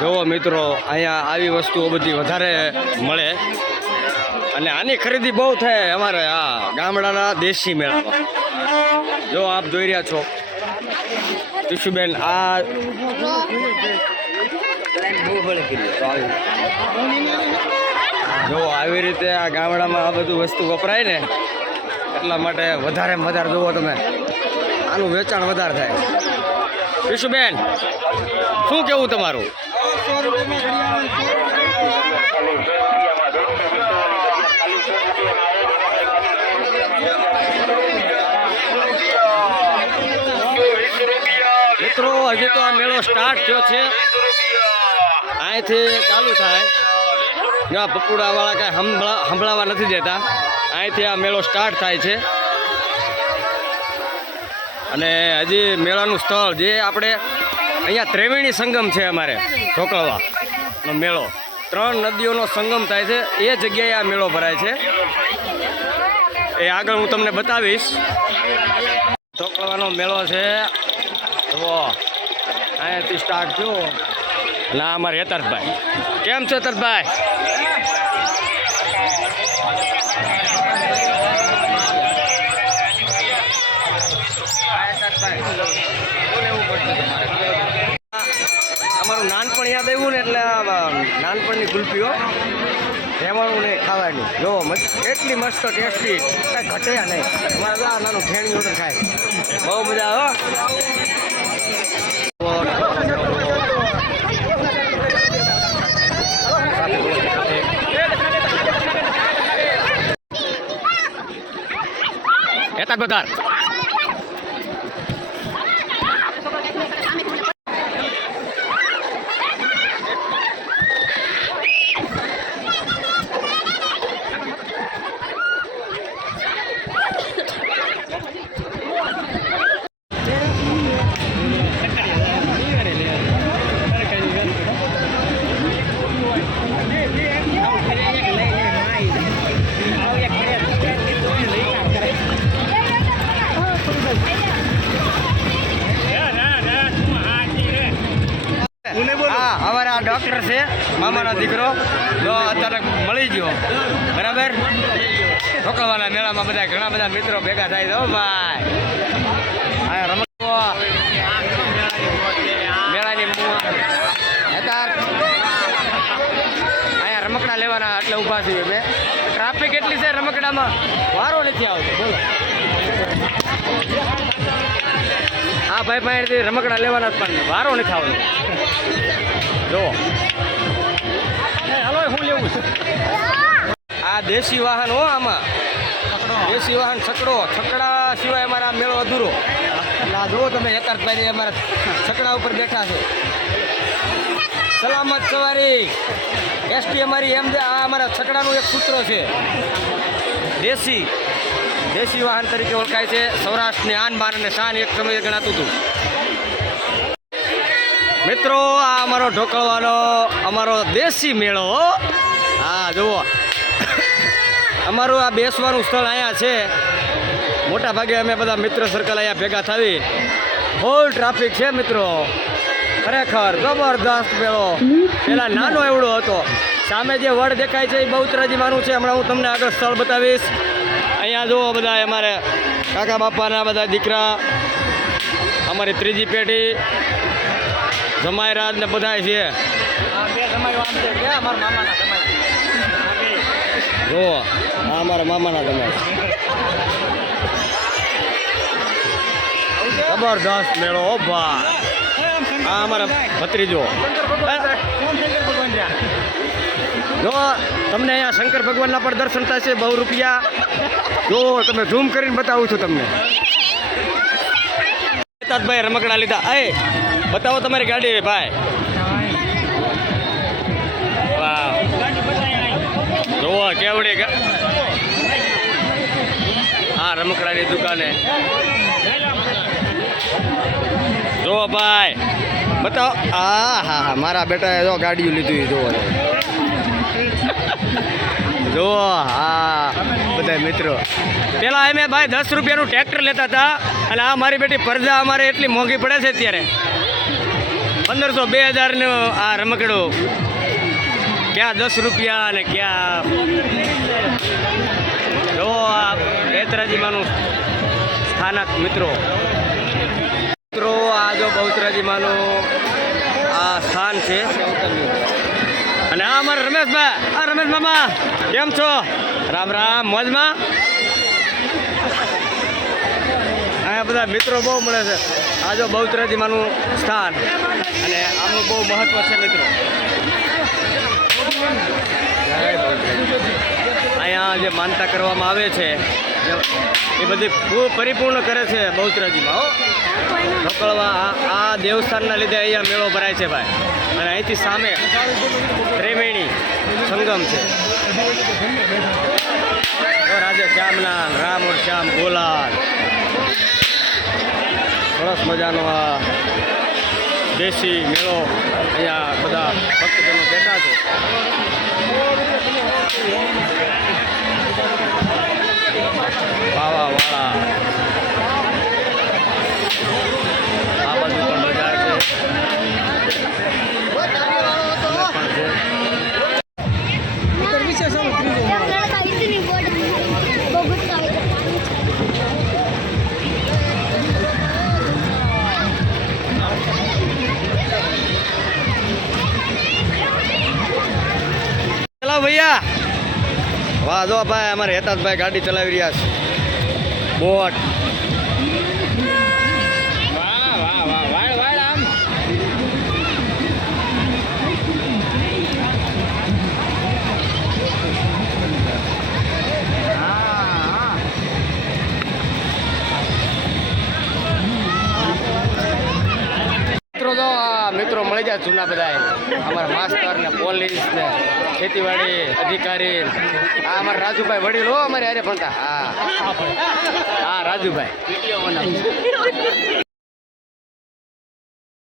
જુઓ મિત્રો, અહીંયા આવી વસ્તુઓ બધી વધારે મળે. અને આની ખરીદી બહુ થાય અમારે આ ગામડાના દેશી મેળામાં. જો આપ જોઈ રહ્યા છો. ટીશુબેન, આ જો આવી રીતે આ ગામડામાં આ બધું વસ્તુ વપરાય ને, એટલા માટે વધારે વધારે જુઓ તમે. આનું વેચાણ વધારે થાય. ટીશુબેન શું કેવું તમારું? મિત્રો, હજી તો આ મેળો સ્ટાર્ટ થયો છે. અહીંથી ચાલુ થાય. જ્યાં પકુડાવાળા કાંઈ સંભળાવા નથી દેતા. અહીંથી આ મેળો સ્ટાર્ટ થાય છે. અને હજી મેળાનું સ્થળ જે આપણે અહીંયા ત્રિવેણી સંગમ છે અમારે ઢોકળવાનો મેળો. ત્રણ નદીઓનો સંગમ થાય છે. એ જગ્યાએ આ મેળો ભરાય છે. એ આગળ હું તમને બતાવીશ. ઢોકળવાનો મેળો છે. જુઓ. અહીંયાથી સ્ટાર્ટ થયો. અને અમારે હેતરભાઈ. કેમ છો હેતરભાઈ? ખાવાની જો એટલી મસ્ત ટેસ્ટી. કાંઈ ઘટ્યા નહીં. અમારે તો નાનું ફેણી ઓર્ડર ખાય બહુ મજા આવે એતા ગોદાર હા, અમારે ડોક્ટર છે, મામાનો દીકરો. તો અત્યારે મળી ગયો. બરાબર? ઢોકળવાના મેળામાં બધા ઘણા બધા મિત્રો ભેગા થાય હો ભાઈ. હા રમત. અહીંયા રમકડા લેવાના એટલે ઊભા છીએ મેં ટ્રાફિક એટલી છે રમકડામાં. વારો નથી આવતો. બોલો. હા ભાઈ પાસેથી રમકડા લેવાના જ પણ વારો નથી આવતો. જો. હાલો હું લેવું છું? આ દેશી વાહન હો આમાં. દેશી વાહન છકડો. છકડા સિવાય અમારા આ મેળો અધૂરો. આ જુઓ તમે યથાર્થભાઈ અમારા છકડા ઉપર બેઠા છે. સલામત સવારી. એસટી અમારી એમ આ અમારા છકડાનું એક સૂત્ર છે. દેશી. દેશી વાહન તરીકે ઓળખાય છે. સૌરાષ્ટ્રની આન, બાન અને શાન એક સમયે ગણાતું હતું. મિત્રો, આ અમારો ઢોકળવાનો અમારો દેશી મેળો, હો. જુઓ. અમારું આ બેસવાનું સ્થળ અહીંયા છે. મોટા ભાગે અમે બધા મિત્ર સર્કલ અહીંયા ભેગા થાવી. ફૂલ ટ્રાફિક છે, મિત્રો. ખરેખર જબરદસ્ત મેળો. પેલા નાનો એવડો હતો. સામે જે વડ દેખાય છે એ બહુચરાજી માનું છે. હમણાં હું તમને આગળ સ્થળ બતાવીશ. અહીંયા જુઓ બધા અમારે કાકા બાપાના બધા દીકરા અમારી ત્રીજી પેઢી જમાઈ રાજ ને બધા છે. જુઓ આ અમારા મામાના તમે જબરદસ્ત મેળો ભાઈ. આ અમારા ભત્રીજો. જો તમને અહીંયા શંકર ભગવાનના પણ દર્શન થશે, બહુ રૂપિયા. જો, તમે ઝૂમ કરીને બતાવું છું તમને. ભાઈ રમકડા લીધા. એ, બતાવો તમારી ગાડી ભાઈ. જુઓ, કેવડી હા, રમકડાની દુકાને. જુઓ, ભાઈ. બતાવો. હા હા હા, મારા બેટાએ જો ગાડીઓ લીધું એ જુઓ હા બધા મિત્રો. પેલા અમે ભાઈ દસ રૂપિયાનું ટ્રેક્ટર લેતા હતા, અને આ મારી બેટી પરજા અમારે એટલી મોંઘી પડે છે અત્યારે. પંદરસો, બે હજારનું આ રમકડું. ક્યાં દસ રૂપિયા અને ક્યાં જો આ બેતરાજીમાંનું સ્થાનક મિત્રો. મિત્રો, આ જો બહુચરાજીમાનું આ સ્થાન છે અને આ અમારા રમેશભાઈ, આ રમેશ મામા કેમ છો? રામ રામ, મોજમાં? અહીંયા બધા મિત્રો બહુ મળે છે. આ જો બહુચરાજીમાનું સ્થાન. અને આનું બહુ મહત્વ છે મિત્રો. અહીંયા જે માનતા કરવામાં આવે છે એ બધી ખૂબ પરિપૂર્ણ કરે છે બહુચરાજીમાં, હો. ઢોકળવા, આ- દેવસ્થાનના લીધે અહીંયા મેળો ભરાય છે ભાઈ. અને અહીંથી સામે ત્રિવેણી સંગમ છે. રાજે શ્યામના રામ શ્યામ ગોલાલ સરસ મજાનો આ દેશી મેળો અહીંયા બધા ભક્તજનો બેઠા છે. ચલાવ ભૈયા. વાહ જો ભાઈ અમારે હેતાજભાઈ ગાડી ચલાવી રહ્યા છે. બોટ. મિત્રો જૂના બધા અમારા માસ્ટર ને પોલીસ ને ખેતીવાડી અધિકારી. આ અમારા રાજુભાઈ વડીલ હો, અમારે હારે ભણતા. હા. હા, રાજુભાઈ.